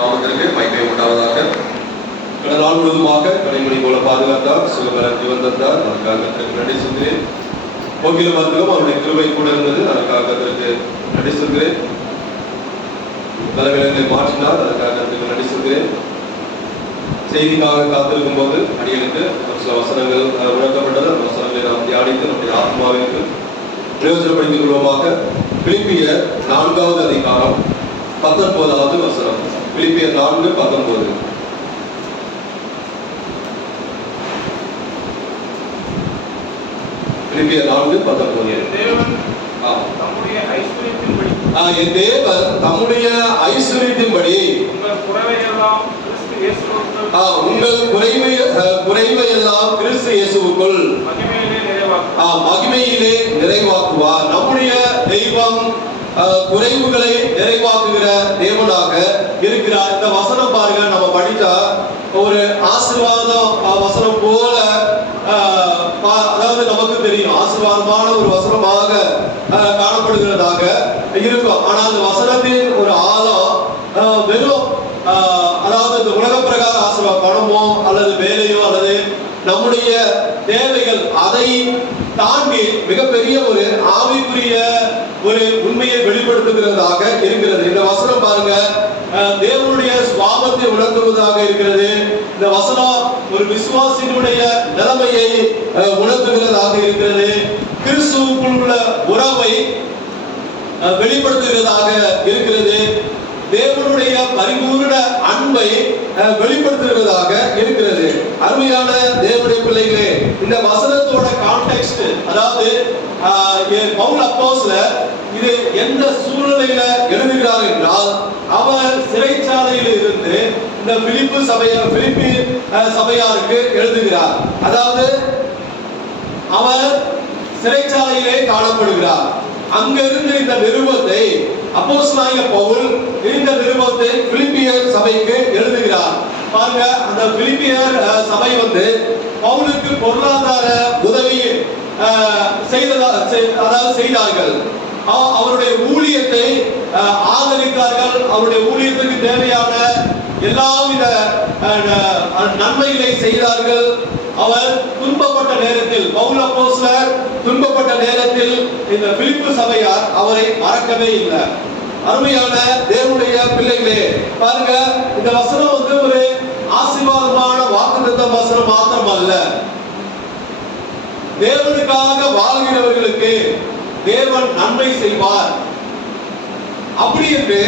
நாமத்திற்கு மகிமை உண்டாவதாக. கடந்த நாள் முழுவதுமாக கனிமணி போல பாதுகாத்தார், சுகபலன் ஜீவன் தந்தார். அதற்காக கர்த்தருக்கு நன்றி சொல்கிறேன். போக்கில மருத்துவம் அவருடைய கிருபை கூட இருந்தது. அதற்காக கர்த்தருக்கு நன்றி சொல்கிறேன். பலவீனங்களை மாற்றினார். அதற்காக கர்த்தருக்கு நன்றி சொல்கிறேன். செய்திக்காக காத்திருக்கும் போது அடிகளுக்கு சில வசனங்கள் உணர்த்தப்பட்டது. அந்த வசனங்களை நாம் தியானித்து நம்முடைய ஆத்மாவிற்கு பிரயோஜனப்படுத்திக் கொள்வோமாக. பிலிப்பியர் 4வது அதிகாரம் 19வது வசனம். பிலிப்பியர் 4:19. பிலிப்பியர் 4:19. என் தேவன் தம்முடைய ஐஸ்வரியத்தின்படி உங்கள் குறைவை எல்லாம் கிறிஸ்து இயேசுவுக்குள் மகிமையிலே நிறைவாக்குவார். நம்முடைய தெய்வம் குறைவுகளை நிறைவாக்குகிற தேவனாக இருக்கிறார். இந்த வசனம் பாருங்க, நம்ம படித்தா ஒரு ஆசீர்வாதம் வசனம் போல, அதாவது நமக்கு தெரியும் ஆசீர்வாதமான ஒரு வசனமாக காணப்படுகிறதாக இருக்கும். ஆனால் அந்த வசனத்தின் ஒரு ஆழம் வெறும் அதாவது இந்த உலக பிரகார ஆசீர்வாதம், பணமோ அல்லது வேலையோ அல்லது நம்முடைய தேவைகள், அதை தாண்டி மிகப்பெரிய ஒரு ஆவிக்குரிய ஒரு உண்மையை வெளிப்படுத்துகிறதாக இருக்கிறது. இந்த வசனம் பாருங்க, தேவனுடைய சுபாவத்தை உணர்த்துவதாக இருக்கிறது. இந்த வசனம் ஒரு விசுவாசியினுடைய நிலைமையை உணர்த்துகிறதாக இருக்கிறது. கிறிஸ்துவுக்குள் உள்ள உறவை வெளிப்படுத்துகிறதாக இருக்கிறது. தேவனுடைய பரிபூர்ண அன்பை வெளிப்படுத்துகிறதாக இருக்கிறது. அருமையான தேவனுடைய பிள்ளைகளே, இந்த வசனத்தோட கான்டெக்ஸ்ட், அதாவது பவுல் அப்போஸ்தலர் இது எந்த சூழ்நிலையில எழுதுகிறார் என்றால், அவர் சிறைச்சாலையில் இருந்து இந்த பிலிப்பி சபையாருக்கு எழுதுகிறார். அதாவது அவர் சிறைச்சாலையிலே காணப்படுகிறார். அங்கிருந்து இந்த நிருபத்தை அப்போஸ்தலனாகிய பவுல் இந்த நிருபத்தை பிலிப்பியர் சபைக்கு எழுதுகிறார். பாருங்க, அந்த பிலிப்பியர் சபை பவுலுக்கு பொருளாதார உதவி செய்தார்கள். அவருடைய ஊழியத்தை ஆதரித்தார்கள். அவருடைய ஊழியத்துக்கு தேவையான எல்லாவித நன்மைகளை செய்தார்கள். அவர் துன்பப்பட்ட நேரத்தில், பவுல் அப்போஸ்தலர் துன்பப்பட்ட நேரத்தில் இந்த பிலிப்பி சபையார் அவரை மறக்கவே இல்லை. அருமையான தேவனுடைய பிள்ளைகளே, பாருங்க, இந்த வசனம் ஒரு ஆசீர்வாதமான வாக்குத்தத்த வசனம் மாத்திரம் அல்ல. தேவனுக்காக வாழ்கிறவர்களுக்கு தேவன் நன்மை செய்வார் அப்படி என்று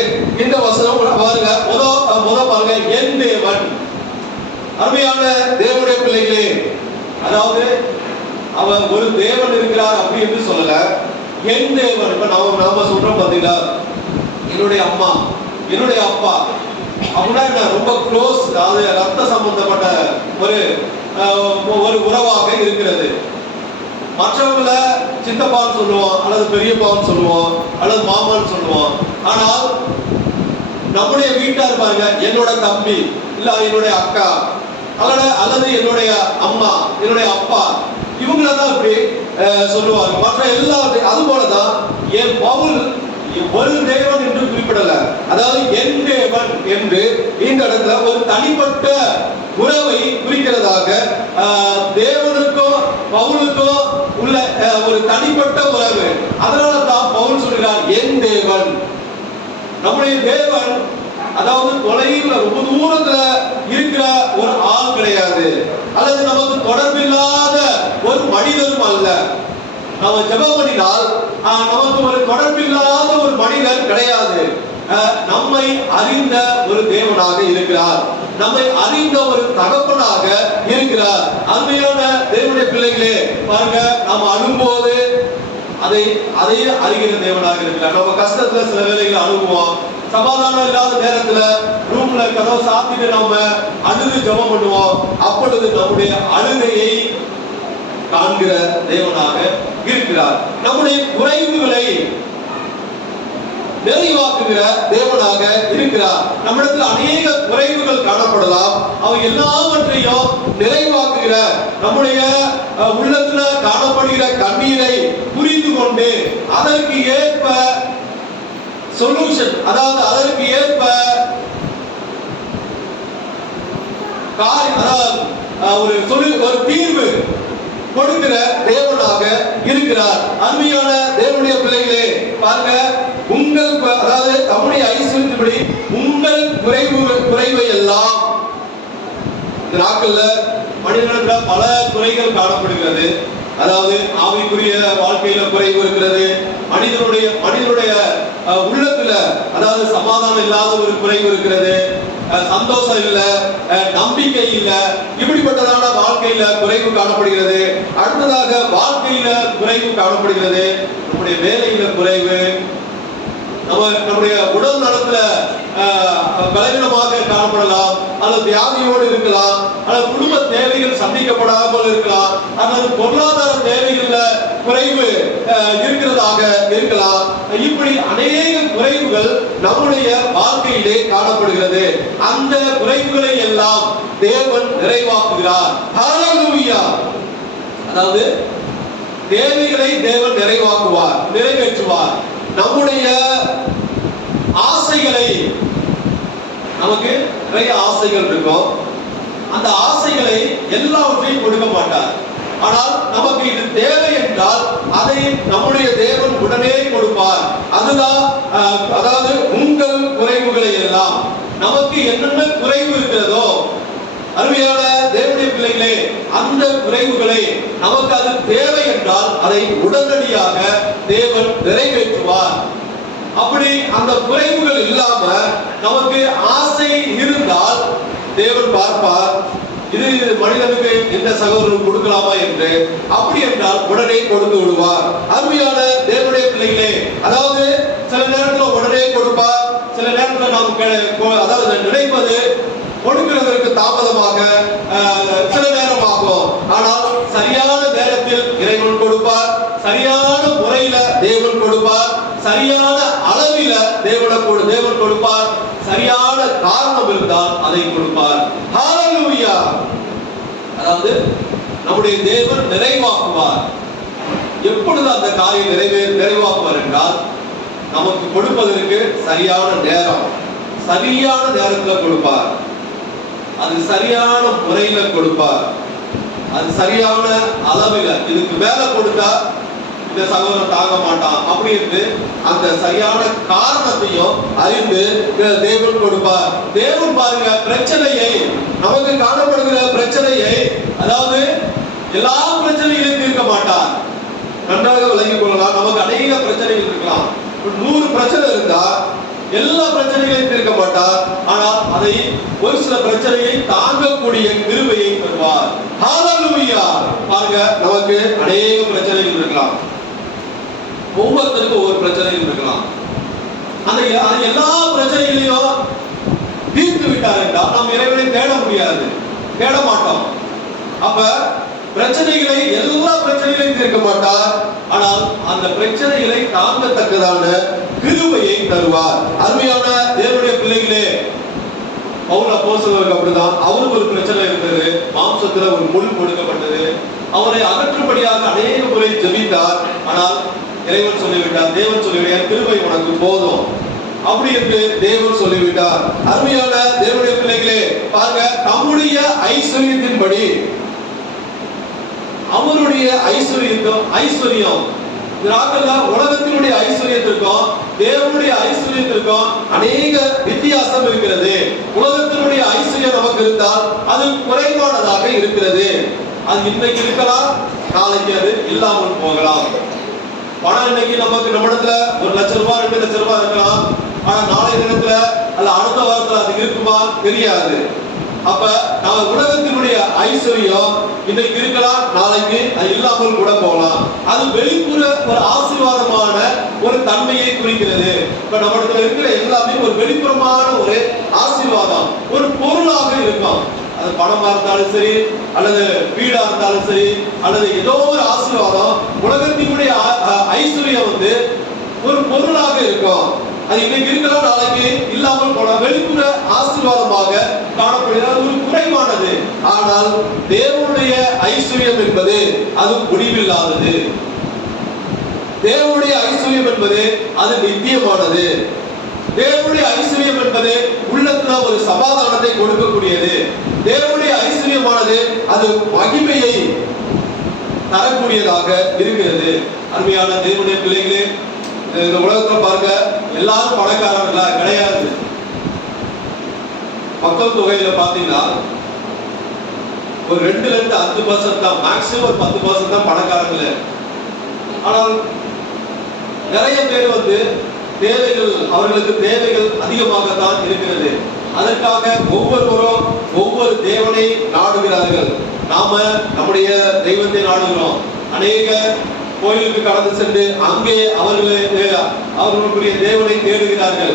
இந்த வசனம் பாருங்க. முத பாருங்க, என் தேவன். அருமையான தேவனுடைய பிள்ளைகளே, அதாவது அவர் ஒரு தேவன் இருக்கிறார் அப்படி என்று சொல்லல, என் தேவன். இப்ப நாம சொல்றோம் பாத்தீங்களா, என்னுடைய அம்மா, என்னுடைய அப்பா அப்படின்னா என்ன, ரொம்ப க்ளோஸ், அதாவது ரத்த சம்பந்தப்பட்ட ஒரு உறவாக இருக்கிறது. மற்றவங்கள சித்தப்பான்னு சொல்லுவோம், அல்லது பெரியப்பான்னு சொல்லுவோம், அல்லது மாமான்னு சொல்லுவோம். ஆனால் நம்முடைய வீட்டார் பாருங்க, என்னோட தம்பி, இல்ல என்னுடைய அக்கா, அல்லது என்னுடைய அம்மா, என்னுடைய அப்பா, இவங்களதான் இப்படி சொல்லுவாங்க. மற்ற எல்லாத்தையும் அது போலதான் என் பவுல் ஒரு தேவன் என்று குறிப்பிடல. அதாவது என் தேவன் என்று இந்த இடத்துல ஒரு தனிப்பட்ட உறவை குறிக்கிறதாக, தேவனுக்கும் பவுலுக்கும் உள்ள ஒரு தனிப்பட்ட உறவு. அதனால தான் பவுல் சொல்கிறார் என் தேவன். நம்முடைய தேவன் அதாவது தொலைவில் ரொம்ப தூரத்துல இருக்கிற ஒரு ஆள் கிடையாது, அல்லது நமக்கு தொடர்பில்லாத ஒரு மனிதரும் அல்ல. நம்ம ஜெபம் பண்ணினால் நமக்கு ஒரு தொடர்பில்லாத ஒரு மனிதர் கிடையாது. நம்மை அறிந்த ஒரு தேவனாக இருக்கிறார், நம்மை அறிந்த ஒரு தகப்பனாக இருக்கிறார். அருமையான தேவனுடைய பிள்ளைகளே, பாருங்க, நாம் அழும்போது அதையே அறிகிற தேவனாக இருக்கிறார். நம்ம கஷ்டத்துல சில வேளைகளை அழுகுவோம். சமாதானம் இல்லாத நேரத்துல ரூம்ல கதவை சாத்திட்டு நம்ம அழுது ஜெபம் பண்ணுவோம். அப்பொழுது நம்முடைய அழுகையை காண்கிற தேவனாக இருக்கிறார். நம்முடைய குறைவுகளை நிறைவாக்குகிற தேவனாக இருக்கிறார். நம்மிடத்தில் அநேக குறைவுகள் காணப்படலாம், அவை எல்லாவற்றையும் நிறைவாக்குகிற, நம்முடைய உள்ளத்துல காணப்படுகிற கண்ணீரை புரிந்து கொண்டு அதற்கு ஏற்ப சொல்யூஷன், அதாவது அதற்கு ஏற்ப ஒரு தீர்வு கொடுக்கிற தேவனாக இருக்கிறார். அருமையான தேவனுடைய பிள்ளைகளே, பாருங்க, உங்கள் அதாவது நம்முடைய ஐஸ்வர்யத்தின்படி உங்கள் குறைவை எல்லாம், இந்த நாட்கள்ல மனிதர்களுக்கு பல குறைகள் காணப்படுகிறது. அதாவது ஆவிக்குரிய வாழ்க்கையில குறைவு இருக்கிறது, மனிதனுடைய உள்ளத்துல அதாவது சமாதானம் இல்லாத ஒரு குறைவு இருக்கிறது, சந்தோஷம் இல்ல, நம்பிக்கை இல்ல, இப்படிப்பட்டதான வாழ்க்கையில குறைவு காணப்படுகிறது. அடுத்ததாக வாழ்க்கையில குறைவு காணப்படுகிறது, நம்முடைய வேலையில குறைவு, நம்முடைய உடல் நலத்துல பலவீனமாக காணப்படலாம், அல்லது வியாதியோடு இருக்கலாம், அல்லது குடும்ப தேவைகள் சந்திக்கப்படாமல் இருக்கலாம், அல்லது பொருளாதார தேவைகள்ல குறைவு இருக்கிறதாக இருக்கலாம். இப்படி அநேக குறைவுகள் நம்முடைய வாழ்க்கையிலே காணப்படுகிறது. அந்த குறைவுகளை எல்லாம் தேவன் நிறைவாக்குகிறார். ஹல்லேலூயா. அதாவது தேவைகளை தேவன் நிறைவாக்குவார், நிறைவேற்றுவார். நம்முடைய ஆசைகளை, நமக்கு நிறைய ஆசைகள் இருக்கும், அந்த ஆசைகளை எல்லாவற்றையும் கொடுக்க மாட்டார். ஆனால் நமக்கு இது தேவை என்றால் அதை நம்முடைய தேவன் உடனே கொடுப்பார். அதுதான் அதாவது உங்கள் குறைவுகளை எல்லாம், நமக்கு என்னென்ன குறைவு இருக்கிறதோ அருமையான தேவனுடைய பிள்ளைகளே, அந்த குறைவுகளை நமக்கு அது தேவை என்றால் அதை உடனடியாக தேவன் நிறைவேற்றுவார். அப்படி அந்த குறைவுகள் இல்லாம நமக்கு ஆசை இருந்தால் தேவன் பார்ப்பார், இது மனிதனுக்கு இந்த சகோதரனுக்கு கொடுக்கலாமா என்று. அப்படி என்றால் உடனே கொடுத்து விடுவார். அருமையான தேவனுடைய பிள்ளைகளே, அதாவது சில நேரத்தில் உடனே கொடுப்பார், சில நேரத்தில் நாம் அதாவது நினைப்பது கொடுக்கிறதற்கு தாமதமாக சில நேரம் ஆகும். ஆனால் சரியான நேரத்தில் இறைவன் கொடுப்பார், சரியான முறையில தேவன் கொடுப்பார், சரியான அளவில தேவன் கொடுப்பார், சரியான காரணம் இருந்தால் அதை கொடுப்பார். ஹல்லேலூயா. அதாவது நம்முடைய தேவன் நிறைவாக்குவார். எப்பொழுது அந்த காரியம் நிறைவாக்குவார் என்றால் நமக்கு கொடுப்பதற்கு சரியான நேரம், சரியான நேரத்தில் கொடுப்பார், அது சரியான முறையில கொடுப்பார், அது சரியான அளவில். இதுக்கு மேல கொடுத்தா இந்த சகோதரன் தாங்க மாட்டான் அப்படின்னு அந்த சரியான காரணத்தையும் அறிந்து தேவன் கொடுப்பார். தேவன் பாருங்க, பிரச்சனையை, நமக்கு காணப்படுகிற பிரச்சனையை, அதாவது எல்லா பிரச்சனைகளையும் தீர்க்க மாட்டார். நன்றாக விளங்கிக் கொள்ளலாம். நமக்கு அநேக பிரச்சனைகள் இருக்கலாம், 100 பிரச்சனை இருந்தா எல்லா பிரச்சனைகளையும் தீர்க்க மாட்டார். ஆனால் அதை ஒரு சில பிரச்சனையை தாங்கக்கூடிய கிருபையை தருவார். ஹல்லேலூயா. பாருங்க, நமக்கு அநேக பிரச்சனைகள் இருக்கலாம், ஒவ்வொருத்தருக்கும் ஒவ்வொரு பிரச்சனைகள் இருக்கலாம். அந்த எல்லா பிரச்சனைகளையும் தீர்த்து விட்டார் என்றால் நாம் இறைவனை தேட முடியாது, தேட மாட்டோம். அப்ப பிரச்சனைகளை, எல்லா பிரச்சனைகளையும் தீர்க்க மாட்டார், ஆனால் அந்த பிரச்சனைகளை தாங்கத்தக்கதான கிருபையை தருவார். அருமையான தேவனுடைய பிள்ளைகளே, பவுல் அப்போஸ்தலருக்கு அப்படிதான். அவருக்கு ஒரு பிரச்சனை இருந்தது, மாம்சத்துல ஒரு முள் கொடுக்கப்பட்டது. அவரை அகற்றும்படியாக அநேக முறை ஜெபித்தார். ஆனால் இறைவன் சொல்லிவிட்டார், தேவன் சொல்லிவிட்டார், கிருபை உனக்கு போதும் அப்படி என்று தேவன் சொல்லிவிட்டார். அருமையான தேவனுடைய பிள்ளைகளே, பாருங்க, நம்முடைய ஐஸ்வர்யத்தின்படி, அவருடைய ஐஸ்வர்யம் உலகத்தினுடைய ஐஸ்வர்யத்திற்கும் தேவனுடைய ஐஸ்வர்யத்திற்கும் அநேக வித்தியாசம் இருக்கிறது. உலகத்தினுடைய ஐஸ்வர்யம் நமக்கு இருந்தால் அது குறைவானதாக இருக்கிறது. அது இன்னைக்கு இருக்கலாம், நாளைக்கு அது இல்லாமல் போகலாம். பணம் இன்னைக்கு நம்மிடத்துல 1 லட்சம் ரூபாய் 2 லட்சம் ரூபாய் இருக்கலாம், ஆனா நாளை தினத்துல அல்ல அடுத்த வாரத்துல அது இருக்குமா தெரியாது. அப்ப நம்ம உலகத்தினுடைய ஐஸ்வர்யம் இன்னைக்கு இருக்கலாம், நாளைக்கு அது இல்லாமல் கூட போகலாம். அது வெளிப்புற ஒரு ஆசீர்வாதமான ஒரு தன்மையை குறிக்கிறது. இப்ப நம்மிடத்துல இருக்கிற எல்லாமே ஒரு வெளிப்புறமான ஒரு ஆசீர்வாதம், ஒரு பொருளாக இருக்கும். அது பணமா இருந்தாலும் சரி, அல்லது வீடா இருந்தாலும் சரி, அல்லது ஏதோ ஒரு ஆசீர்வாதம், உலகத்தினுடைய ஐஸ்வர்யம் ஒரு பொருளாக இருக்கும். அது இன்னைக்கு இருக்கலாம், நாளைக்கு இல்லாமல் போன வெளிப்புற ஆசீர்வாதமாக காணப்படுகிறது, ஒரு குறைவானது. ஆனால் தேவனுடைய ஐஸ்வர்யம் என்பது அது முடிவில்லாதது. தேவனுடைய ஐஸ்வர்யம் என்பது அது நித்தியமானது. தேவனுடைய ஐஸ்வர்யம் என்பது உள்ளத்துல ஒரு சமாதானத்தை கொடுக்கக்கூடியது. தேவனுடைய ஐஸ்வர்யம் முக்கியமானது, அது மகிமையை தரக்கூடியதாக இருக்கிறது. அருமையான தேவனுடைய பிள்ளைகளே, இந்த உலகத்துல பாருங்க, எல்லாரும் பணக்காரர்களா கிடையாது. மக்கள் தொகையில பாத்தீங்கன்னா ஒரு 2-5% தான், மேக்ஸிமம் ஒரு 10% தான் பணக்காரங்களே. ஆனால் நிறைய பேர் தேவைகள், அவர்களுக்கு தேவைகள் அதிகமாகத்தான் இருக்கிறது. அதற்காக ஒவ்வொருவரும் ஒவ்வொரு தேவனை நாடுகிறார்கள். நாம நம்முடைய தெய்வத்தை நாடுகிறோம். அநேக கோயிலுக்கு கடந்து சென்று அங்கே அவர்களுக்குரிய தேவனை தேடுகிறார்கள்.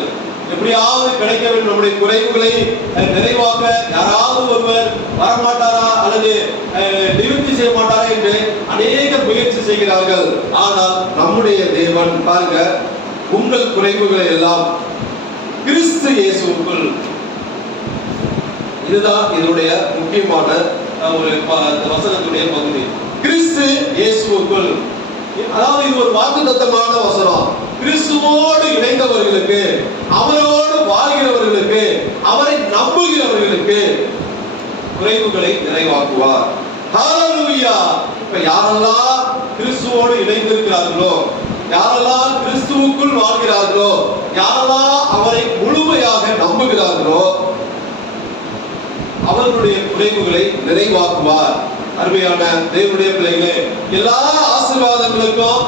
எப்படியாவது கிடைக்க வேண்டும், நம்முடைய குறைவுகளை நிறைவாக யாராவது ஒருவர் வரமாட்டாரா அல்லது நிவர்த்தி செய்ய மாட்டாரா என்று அநேக முயற்சி செய்கிறார்கள். ஆனால் நம்முடைய தேவன் பாருங்க, உங்கள் குறைவுகளை எல்லாம் கிறிஸ்து இயேசுவுக்குள். இதுதான் இதனுடைய முக்கியமான ஒரு வசனத்துடைய பகுதி. கிறிஸ்து இயேசுவுக்குள், அதாவது இது ஒரு வாக்குத்தத்தமான வசனம். கிறிஸ்துவோடு இணைந்தவர்களுக்கு, அவரோடு வாழ்கிறவர்களுக்கு, அவரை நம்புகிறவர்களுக்கு குறைவுகளை நிறைவாக்குவார். ஹல்லேலூயா! இப்ப யாரெல்லாம் கிறிஸ்துவோடு இணைந்திருக்கிறார்களோ, யாரெல்லாம் கிறிஸ்துவுக்குள் வாழ்கிறார்களோ, யாரெல்லாம் அவரை முழுமையாக நம்புகிறார்களோ, அவர்களுடைய குறைவுகளை நிறைவாக்குவார். அருமையான தேவனுடைய பிள்ளைகளே, எல்லா ஆசீர்வாதங்களுக்கும்,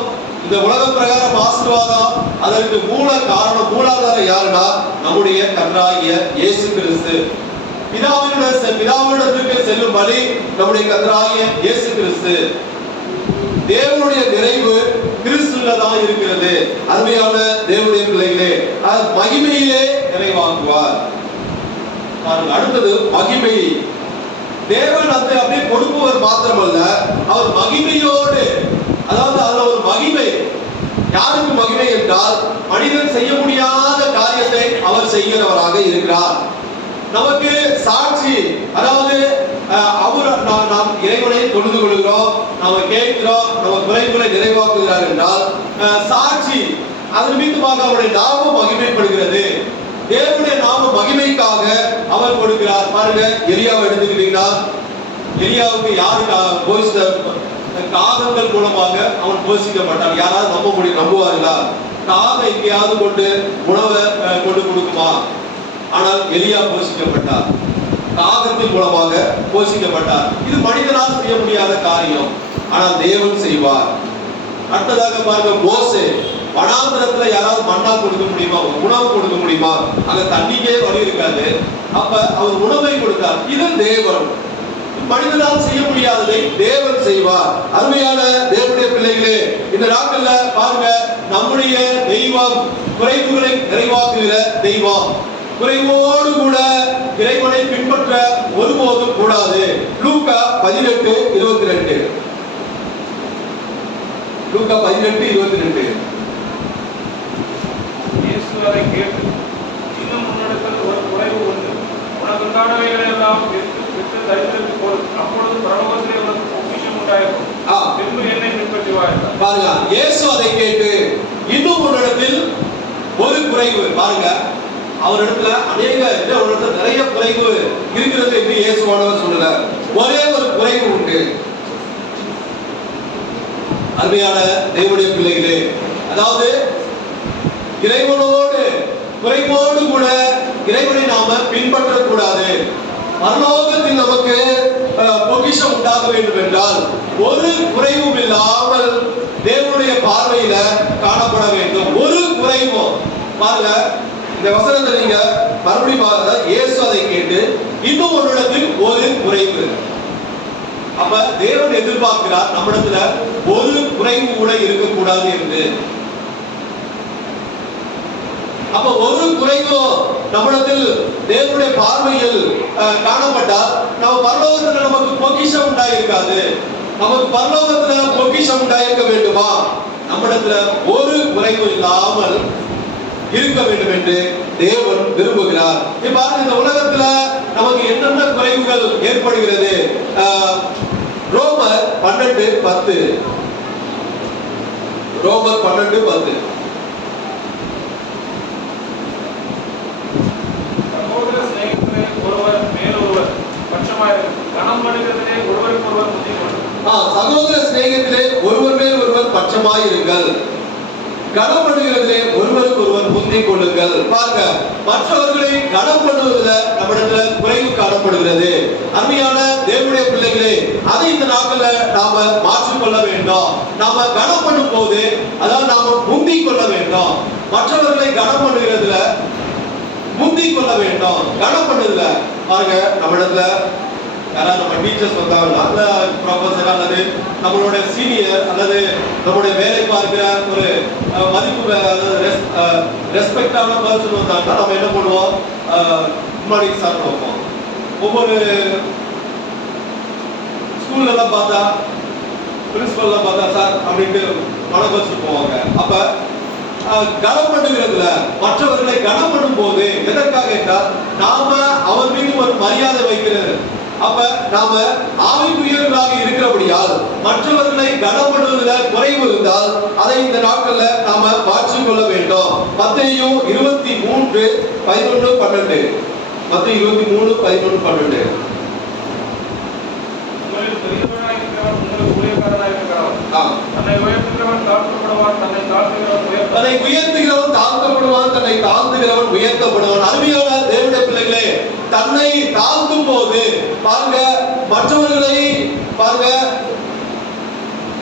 இந்த உலக பிரகாரம் ஆசீர்வாதம், அதற்கு மூலாதாரம் யாருன்னா நம்முடைய கர்த்தராகிய இயேசு கிறிஸ்து. பிதாவினிடத்திற்கு செல்லும் வழி நம்முடைய கர்த்தராகிய இயேசு கிறிஸ்து. தேவனுடைய நிறைவு கிறிஸ்துல தான் இருக்கிறது. அருமையான தேவனுடைய பிள்ளைகளே, மகிமையிலே நிறைவாக்குவார். அடுத்தது மகிமை. தேவன் அதை அப்படியே கொடுப்பவர் மாத்திரமல்ல, அவர் மகிமையோடு, அதாவது அதுல ஒரு மகிமை. யாருக்கு மகிமை என்றால், மனிதன் செய்ய முடியாத காரியத்தை அவர் செய்கிறவராக இருக்கிறார். நமக்கு சாட்சி, அதாவது நாம் இறைவனை தொழுது கொள்கிறோம், நாம கேட்கிறோம், நம்ம குறைகளை நிறைவாக்குகிறார் என்றால் சாட்சி, அதன் மீதுமாக அவருடைய நாமம் மகிமைப்படுகிறது. தேவனுடைய நாம மகிமைக்காக அவர் கொடுக்கிறார். பாருங்க, எலியாவை எடுத்துக்கிட்டீங்கன்னா, எலியாவுக்கு யாரு காகங்கள் மூலமாக அவன் போஷிக்கப்பட்டான். யாராவது நம்புவார்களா? காகம் எங்கேயாவது கொண்டு உணவை கொண்டு கொடுக்குமா? ஆனால் எலியா போஷிக்கப்பட்டார், காகத்தின் மூலமாக போஷிக்கப்பட்டார். இது மனிதனால் செய்ய முடியாத காரியம், ஆனால் தேவன் செய்வார். அடுத்ததாக பாருங்க, மோசே வனாந்திரத்துல யாராவது மண்ணா கொடுக்க முடியுமா? உணவு கொடுக்க முடியுமா? அங்க தண்ணிக்கே வழி இருக்காது. அப்ப அவர் உணவை கொடுத்தார். இது தேவன். மனிதனால் செய்ய முடியாததை தேவன் செய்வார். அருமையான தேவனுடைய பிள்ளைகளே, இந்த நாட்கள்ல பாருங்க, நம்முடைய தெய்வம் குறைவுகளை நிறைவாக்குகிற தெய்வம். குறைவோடு கூட இறைவனை பின்பற்ற ஒருபோதும் கூடாது. லூக்கா 18:22. லூக்கா 18:22. இயேசு அதை கேட்டு, இன்னும் உன்னிடத்தில் ஒரு குறைவு உண்டு, உனக்கு உண்டானவைகளை எல்லாம் விற்று தரித்திற்கு கொடு, அப்பொழுது பரலோகத்திலே உனக்கு பொக்கிஷம் உண்டாயிருக்கும், பின்பு என்னை பின்பற்றுவாய். பாருங்க, இயேசு அதை கேட்டு, இன்னும் உன்னிடத்தில் ஒரு குறைவு. பாருங்க, அவரிடத்துல நிறைய குறைவு இருக்கிறது என்று இயேசுவானவர் சொல்லல. ஒரே ஒரு குறைவு உண்டு. அருமையான தேவனுடைய பிள்ளைகளே, அதாவது இறைவனோடு குறைவோடு கூட இறைவனை நாம பின்பற்றக்கூடாது. பரலோகத்தில் நமக்கு பொக்கிஷம் உண்டாக வேண்டும் என்றால் ஒரு குறைவும் இல்லாமல் தேவனுடைய பார்வையில காணப்பட வேண்டும். ஒரு குறைவும். பாருங்க, இந்த வசனத்தை நீங்க மறுபடியும் பாருங்க. இயேசு அதை கேட்டு, இன்னும் ஒரு இடத்தில் ஒரு குறைவு. அப்ப தேவன் எதிர்பார்க்கிறார் நம்மிடத்துல ஒரு குறைவு கூட இருக்கக்கூடாது என்று. அப்ப ஒரு குறைவும் நம்மிடத்தில் தேவனுடைய பார்வையில் காணப்பட்டால் நம்ம பரலோகத்துல நமக்கு பொக்கிஷம் உண்டாயிருக்காது. நமக்கு பரலோகத்துல பொக்கிஷம் உண்டாயிருக்க வேண்டுமா? நம்மிடத்துல ஒரு குறைவு இல்லாமல் இருக்க வேண்டும் என்று தேவன் விரும்புகிறார். இப்ப இந்த உலகத்துல நமக்கு என்னென்ன குறைவுகள் ஏற்படுகிறது? ரோமர் 12:10. ரோமர் 12:10. ஒருவர் மேல் ஒருவர் பட்சமாயிருக்கும், கனம் பண்ணுகிறது சகோதர சிநேகத்திலே ஒருவர் மேல் ஒருவர் பட்சமாயிருங்கள், கனம் பண்ணுகிறதிலே ஒருவருக்கு ஒருவர் முந்திக் கொள்ளுங்கள். பாருங்க, மற்றவர்களை கனம் பண்ணுவதில் நம்மிடத்துல குறைவு காணப்படுகிறது. அருமையான தேவனுடைய பிள்ளைகளே, அதை இந்த நாட்கள்ல நாம மாற்றிக்கொள்ள வேண்டும். நாம கனம் பண்ணும் போது அதாவது நாம முந்திக் கொள்ள வேண்டும். மற்றவர்களை கனம் பண்ணுகிறதுல முந்திக் கொள்ள வேண்டும். கனம் பண்ணுதுல பாருங்க, நம்மிடத்துல யாராவது நம்ம டீச்சர்ஸ் வந்தாங்கன்னா, அல்ல ப்ரொஃபஸர் அல்லது நம்மளோட சீனியர் அல்லது நம்மளுடைய வேலை பார்க்கிற ஒரு மதிப்பு ரெஸ்பெக்டான பர்சன் வந்தாங்கன்னா நம்ம என்ன பண்ணுவோம், முன்னாடி சார் வைப்போம். ஒவ்வொரு ஸ்கூல்ல எல்லாம் பார்த்தா பிரின்சிபல்லாம் பார்த்தா சார் அப்படின்ட்டு வணக்கம் வச்சுட்டு போவாங்க. அப்ப கனம் பண்ணுகிறதுல மற்றவர்களை கனம் பண்ணும் போது எதற்காக என்றால் நாம அவர் மீது ஒரு மரியாதை வைக்கிறது. அப்ப நாம ஆவிக்குரியவர்களாக இருக்கிறபடியால் மற்றவர்களை கனம் பண்ணுவதில் குறைவு இருந்தால் அதை இந்த நாட்கள்ல நாம மாற்றிக் கொள்ள வேண்டும். மத்தேயு 23:11-12. மத்தேயு 23:11-12. தன்னை உயர்த்துகிறவன் தாழ்த்தப்படுவான், தன்னை தாழ்த்துகிறவன் உயர்த்தப்படுவான். அருமையான தேவனுடைய பிள்ளைகளே, தன்னை தாழ்த்தும் போது பாருங்க, மற்றவர்களை பாருங்க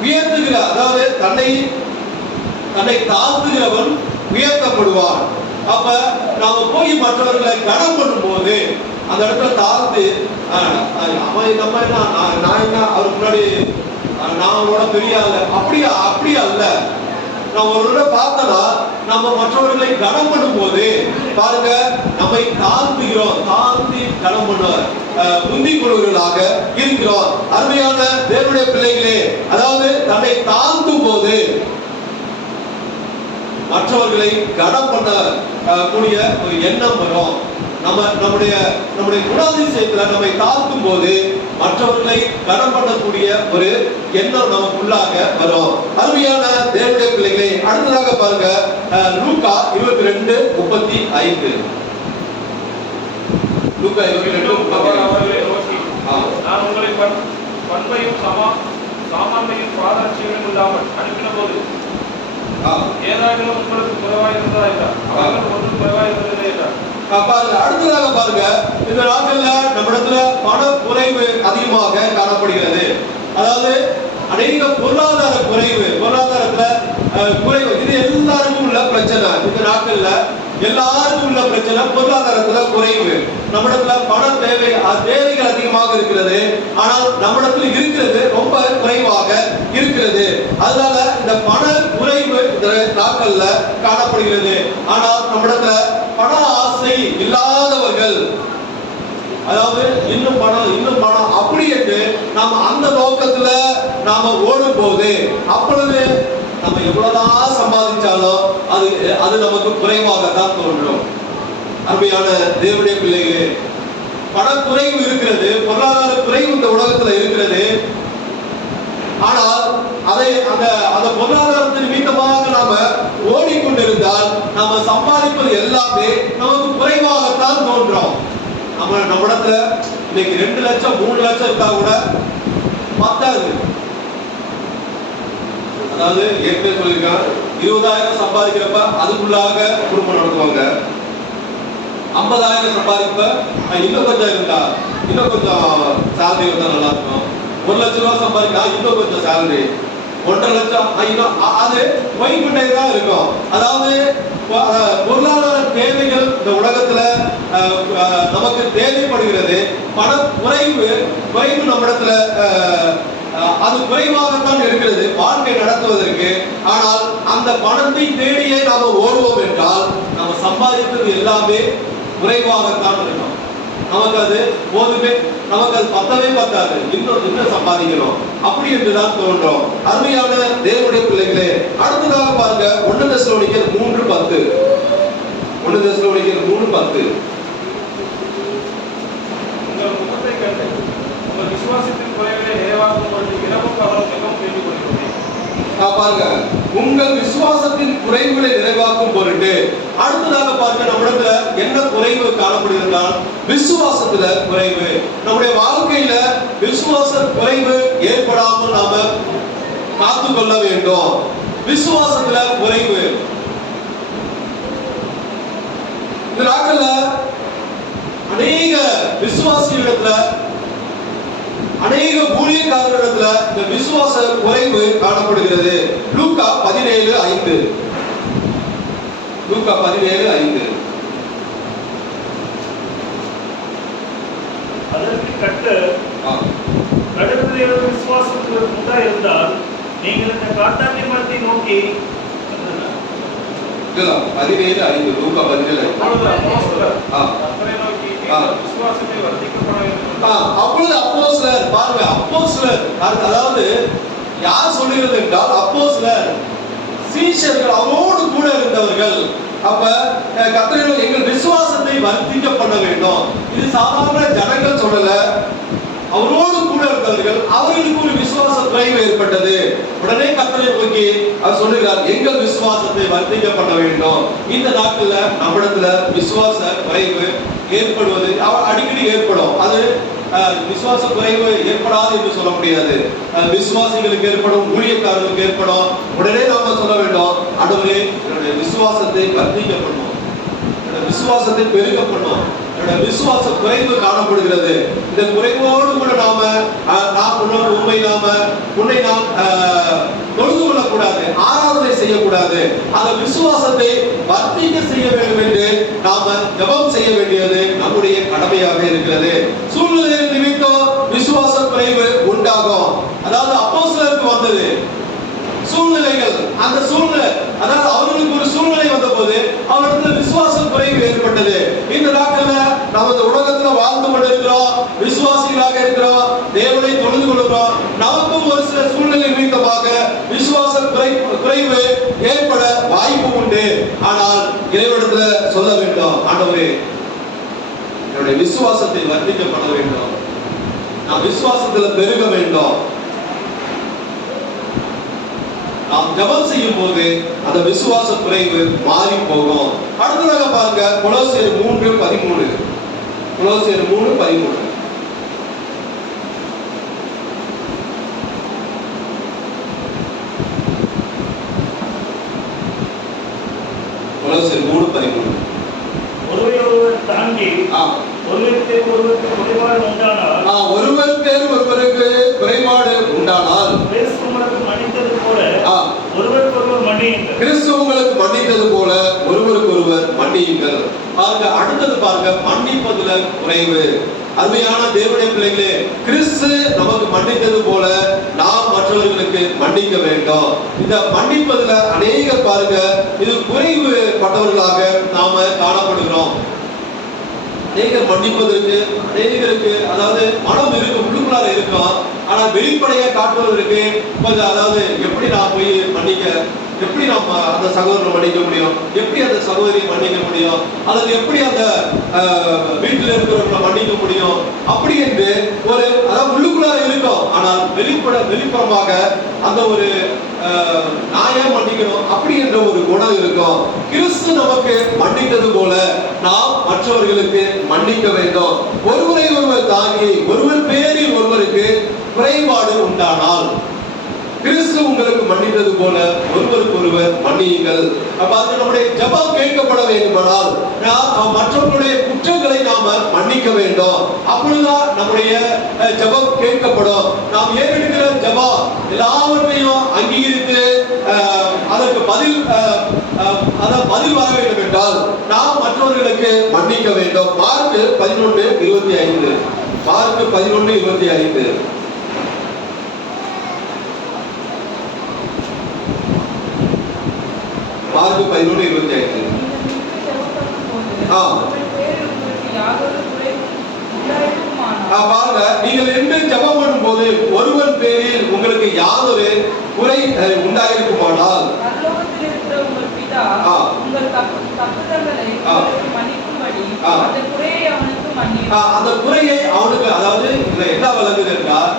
உயர்த்துகிற, அதாவது தன்னை தாழ்த்துகிறவன் உயர்த்தப்படுவான். அப்ப நாம போய் மற்றவர்களை கனம் பண்ணும் போது அந்த இடத்துல தாழ்த்து அவன் நம்ம என்ன நான் என்ன அவருக்கு முன்னாடி நான் அவனோட பெரிய ஆளு அப்படி அல்ல. நான் ஒரு பார்த்தனா நம்ம மற்றவர்களை கனம் பண்ணும் போது பாருங்க நம்மை தாழ்த்துகிறோம், தாழ்த்தி கனம் பண்ண முந்திக் கொள்வர்களாக இருக்கிறோம். அருமையான தேவனுடைய பிள்ளைகளே, அதாவது தன்னை தாழ்த்தும் போது மற்றவர்களை கனம் பண்ண கூடிய ஒரு எண்ணம் வரும். நம்முடைய குணாதிசயத்துல நம்மை தாழ்த்தும் போது மற்றவர்களை கனம் பண்ணக்கூடிய ஒரு எண்ணம் நமக்குள்ளாக வரும். அருமையான தேவனுடைய பிள்ளைகளை, அடுத்ததாக பாருங்க லூக்கா 22:35. லூக்கா 22:35. நான் உங்களை பண்பையும் சாமான்மையும் பாதரட்சியும் இல்லாமல் அனுப்பின போது ஏதாவது உங்களுக்கு குறைவாயிருந்ததா என்றார். அவர்கள் ஒன்றும் குறைவாயிருந்ததே என்றார். அடுத்ததாக பாருங்க, இந்த நாட்கள்ல நம்மிடத்துல பண குறைவு அதிகமாக காணப்படுகிறது. அதாவது அநேக பொருளாதார குறைவு, பொருளாதாரத்துல குறைவு, இது எல்லாருக்கும் உள்ள பிரச்சனை. இந்த நாட்கள்ல எல்லாருக்கும் உள்ள பிரச்சனை பொருளாதாரத்துல குறைவு. நம்மிடத்துல பண தேவைகள் அதிகமாக இருக்கிறது, ஆனால் நம்மிடத்துல இருக்கிறது ரொம்ப குறைவாக இருக்கிறது. அதனால இந்த பண குறைவு இந்த நாட்கள்ல காணப்படுகிறது. ஆனால் நம்மிடத்துல பண ஆசை இல்லாதவர்கள், அதாவது இன்னும் பணம் அப்படி என்று நாம அந்த நோக்கத்துல நாம ஓடும் போது அப்பொழுது நம்ம எவ்வளவுதான் சம்பாதிச்சாலும் அது நமக்கு குறைவாகத்தான் தோன்றும். அருமையான தேவனுடைய பிள்ளைகளே, பணக்குறைவு இருக்கிறது, பொருளாதார குறைவு இந்த உலகத்துல இருக்கிறது. ஆனால் அந்த பொருளாதாரத்தின் நிமித்தமாக நாம ஓடிக்கொண்டிருந்தால் நாம சம்பாதிப்பது எல்லாமே நமக்கு குறைவாகத்தான் தோன்றும். நம்மிடத்துல இன்னைக்கு 2 லட்சம் 3 லட்சம் இருந்தா கூட பத்தாது. அதாவது ஏற்கனவே சொல்லியிருக்காங்க, 20,000 சம்பாதிக்கிறப்ப அதுக்குள்ளாக குடும்பம் நடத்துவாங்க. 50,000 சம்பாதிப்ப இன்னும் கொஞ்சம் இருந்தா, இன்னும் கொஞ்சம் சேலரி இருந்தா நல்லா இருக்கும். 1 லட்சம் ரூபாய் சம்பாதிக்கா இன்னும் கொஞ்சம் சேலரி, 1.5 லட்சம் இன்னும், அது போய்கொண்டே தான் இருக்கும். அதாவது பொருளாதார தேவைகள் இந்த உலகத்துல நமக்கு தேவைப்படுகிறது. பண குறைவு நம்மிடத்துல அது குறைவாகத்தான் இருக்கிறது வாழ்க்கை நடத்துவதற்கு. ஆனால் அந்த பணத்தை தேடியே நாம ஓடுவோம் என்றால் நம்ம சம்பாதிப்பது எல்லாமே குறைவாகத்தான் இருக்கும். நமக்கு அது போதுமே, நமக்கு அது பத்தாது, இன்னும் சம்பாதிக்கணும் அப்படி என்றுதான் தோன்றும். அருமையான தேவனுடைய பிள்ளைகளே, அடுத்ததாக பாருங்க 1 தெசலோனிக்கர் 3:10. 1 தெசலோனிக்கர் 3:10. உங்கள் முகத்தை கண்டு உங்கள் விசுவாசத்தின் குறைகளை நிறைவாக்கும் பொழுது இரவும் பகலும் மிகவும் வேண்டிக் கொள்கிறேன். பாருங்க, உங்கள் விசுவாசத்தின் குறைவுகளை நிறைவாக்கும் பொருட்டு. அடுத்ததாக பார்க்க நம்மிடத்துல என்ன குறைவு காணப்படுகிறால் விசுவாசத்துல குறைவு. நம்முடைய வாழ்க்கையில விசுவாச குறைவு ஏற்படாமல் நாம காத்துக்கொள்ள வேண்டும். விசுவாசத்துல குறைவு. இந்த நாட்கள்ல அநேக விசுவாசிகளிடத்துல, அநேக ஊழியக்காரர்களிடத்துல இந்த விசுவாச குறைவு காணப்படுகிறது. லூக்கா 17:5. லூக்கா 17:5. அதற்கு கர்த்தர், கடவுளுடைய விசுவாசம் உங்களுக்கு உண்டாயிருந்தால் நீங்கள் இந்த காட்டாண்டி மரத்தை நோக்கி 17:5. லூக்கா 17:5. அப்பொழுது அப்போஸ்தலர், பாருங்க அப்போஸ்தலர், அதாவது யார் சொல்லுகிறது என்றால் அப்போஸ்தலர், சீஷர்கள், அவரோடு கூட இருந்தவர்கள். அப்ப கர்த்தர் எங்கள் விசுவாசத்தை வர்த்திக்க பண்ண வேண்டும். இது சாதாரண ஜனங்கள் சொல்லல, அவரோடு கூட இருந்தவர்கள், அவர்களுக்கு ஒரு விசுவாச குறைவு ஏற்பட்டது. உடனே கர்த்தரை நோக்கி அவர் சொல்லுகிறார், எங்கள் விசுவாசத்தை வர்த்திக்க பண்ண வேண்டும். இந்த நாட்கள்ல நம்மிடத்துல விசுவாச குறைவு ஏற்படுவது அடிக்கடி ஏற்படும். அது விசுவாச குறைவு ஏற்படாது என்று சொல்ல முடியாது. விசுவாசிகளுக்கு ஏற்படும், ஊழியக்காரர்களுக்கு ஏற்படும். உடனே நாம சொல்ல வேண்டும், ஆண்டவரே என்னுடைய விசுவாசத்தை வர்த்திக்க பண்ணும், என்னுடைய விசுவாசத்தை பெருக பண்ணும், என்னுடைய விசுவாச குறைவு காணப்படுகிறது. இந்த குறைவோடு கூட நாம் உண்மை உன்னை நாம் தொழுது கொள்ளக்கூடாது, ஆராதனை செய்யக்கூடாது. அந்த விசுவாசத்தை வர்த்திக்க செய்ய வேண்டும் என்று நாம ஜெபம் செய்ய வேண்டியது நம்முடைய கடமையாக இருக்கிறது. சூழ்நிலை நிமித்தம் விசுவாச குறைவு உண்டாகும். அதாவது அப்போஸ்தலருக்கு வந்தது சூழ்நிலைகள், அந்த சூழ்நிலை, அதாவது அவர்களுக்கு ஒரு சூழ்நிலை வந்த போது அவர்களுக்கு விசுவாச குறைவு ஏற்பட்டது. இந்த நாட்கள்ல நம்ம இந்த உலகத்துல வாழ்ந்து கொண்டிருக்கிறோம், விசுவாசிகளாக இருக்கிறோம், தேவனை தொழுது கொள்கிறோம். நமக்கும் ஒரு சில சூழ்நிலை நிமித்தமாக விசுவாச குறைவு ஏற்பட வாய்ப்பு உண்டு. ஆனால் இறைவனிடத்துல சொல்ல வேண்டும், ஆண்டவரே என்னுடைய விசுவாசத்தை வர்த்திக்க பண்ண வேண்டும், நான் விசுவாசத்துல பெருக வேண்டும். நாம் ஜெபம் செய்யும் போது அந்த விசுவாச குறைவு மாறி போகும். அடுத்ததாக பாருங்க கொலோசியர் 3:13. கொலோசியர் 3:13. கொலோசியர் 3:13. ஒருவரை தாண்டி ஒருவருக்கு குறைபாடு உண்டானால், ஒருவருக்கு குறைபாடு உண்டானால் கிறிஸ்து உங்களுக்கு மன்னித்தது போல ஒருவருக்கொருவர் மன்னியுங்கள். கிறிஸ்து உங்களுக்கு மன்னித்தது போல ஒருவருக்கொருவர் மன்னியுங்கள். பாருங்க, அடுத்தது பாருங்க, மன்னிப்பதுல குறைவு. அருமையான தேவனுடைய பிள்ளைகளே, கிறிஸ்து நமக்கு மன்னித்தது போல நாம் மற்றவர்களுக்கு மன்னிக்க வேண்டும். இந்த மன்னிப்பதுல அநேகர் பாருங்க இது குறைவு பட்டவர்களாக நாம காணப்படுகிறோம். அநேகர் மன்னிப்பதற்கு, அநேகருக்கு அதாவது மனம் இருக்கும், உள்ளுக்குள்ளார இருக்கும், ஆனா வெளிப்படையா காட்டுவதற்கு கொஞ்சம், அதாவது எப்படி நான் போய் மன்னிக்க, எப்படி நம்ம அந்த சகோதரனை மன்னிக்க முடியும், எப்படி அந்த சகோதரியை மன்னிக்க முடியும், அல்லது எப்படி அந்த வீட்டில் இருக்கிறவங்களை மன்னிக்க முடியும், அப்படி என்று ஒரு, அதாவது உள்ளுக்குள்ளார இருக்கும், ஆனால் வெளிப்புறமாக அந்த ஒரு நான் ஏன் மன்னிக்கணும் அப்படி என்ற ஒரு குணம் இருக்கும். கிறிஸ்து நமக்கு மன்னித்தது போல நாம் மற்றவர்களுக்கு மன்னிக்க வேண்டும். ஒருவரை ஒருவர் தாங்கி ஒருவர் பேரில் ஒருவருக்கு குறைபாடு உண்டானால் கிறிஸ்து உங்களுக்கு மன்னித்தது போல ஒருவருக்கு ஒருவர் மன்னியுங்கள். அப்ப அது நம்முடைய ஜெபம் கேட்கப்பட வேண்டுமானால் நாம் மற்றவர்களுடைய குற்றங்களை நாம மன்னிக்க வேண்டும். அப்பொழுதுதான் நம்முடைய ஜெபம் கேட்கப்படும். நாம் ஏறெடுக்கிற ஜெபம் எல்லாவற்றையும் அங்கீகரித்து அதற்கு பதில் வர வேண்டும் என்றால் நாம் மற்றவர்களுக்கு மன்னிக்க வேண்டும். மார்க் 11:25. மார்க் 11:25. மார்க் 11:25. பாருங்க, நீங்கள் என்று ஜெபம் பண்ணும் போது ஒருவன் பேரில் உங்களுக்கு யாதொரு குறை உண்டாயிருக்குமானால் அந்த குறையை அவனுக்கு, அதாவது இதுல என்ன விளங்குது என்றால்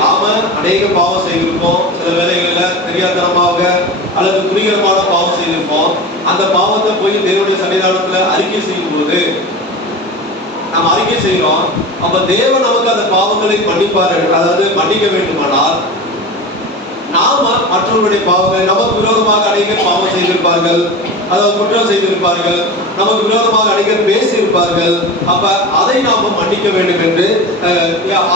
நாம அநேக பாவம் செய்திருப்போம். சில வேளைகளில் தெரியாதனமாக அல்லது துணிகரமான பாவம் செய்திருப்போம். அந்த பாவத்தை போய் தேவனுடைய சன்னிதானத்துல அறிக்கை செய்யும் போது நாம் அறிக்கை செய்கிறோம். அப்ப தேவன் நமக்கு அந்த பாவங்களை மன்னிப்பாரு. அதாவது மன்னிக்க வேண்டுமானால் நாம மற்றவர்களுடைய பாவங்களை, நமக்கு விரோதமாக அநேகர் பாவம் செய்திருப்பார்கள், அதாவது குற்றம் செய்திருப்பார்கள், நமக்கு விரோதமாக அநேகர் பேசியிருப்பார்கள். அப்ப அதை நாம மன்னிக்க வேண்டும் என்று